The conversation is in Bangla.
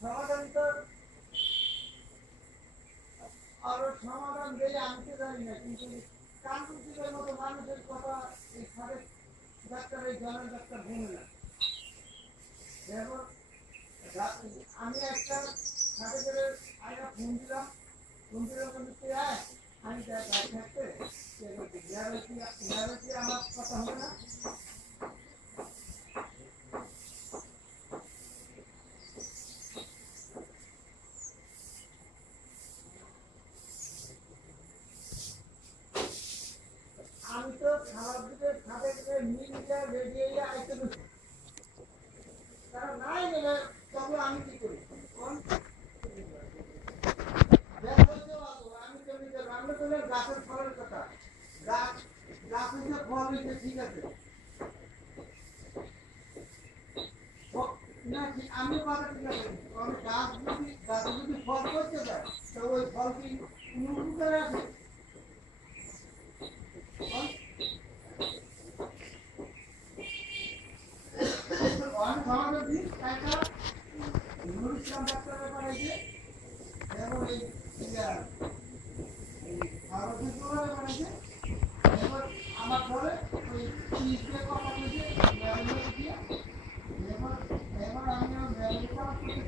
সমাধান তো আরো সমাধান দিলে আমি তো জানি না, কিন্তু কানপুরের মতো মানুষের কথা এই সাড়ে ডাক্তার, এই জনের ডাক্তার ভেঙে না। যেমন আমি একটা সাথে করে আয়না ফোন দিলাম কিন্তু আমি থাকতে আমার কথা হবে না। আমি তো খাবার দিকে খাতে মিলিটা রেডিয়ে আইতে বসি, তারা নাই নেবে, তবে আমি কি করি আমি কেমনি রান্না করলে গাছের ফলের কথা, গাছ গাছ উঠে ফল হইতে ঠিক আছে না, আমি কথা ঠিক আছে, কারণ গাছ যদি ফল করতে যায় তো ওই ফল কি উপকারে আছে? আমার ঘরে ওই কথা বলছে এবার আমি কথা বলতে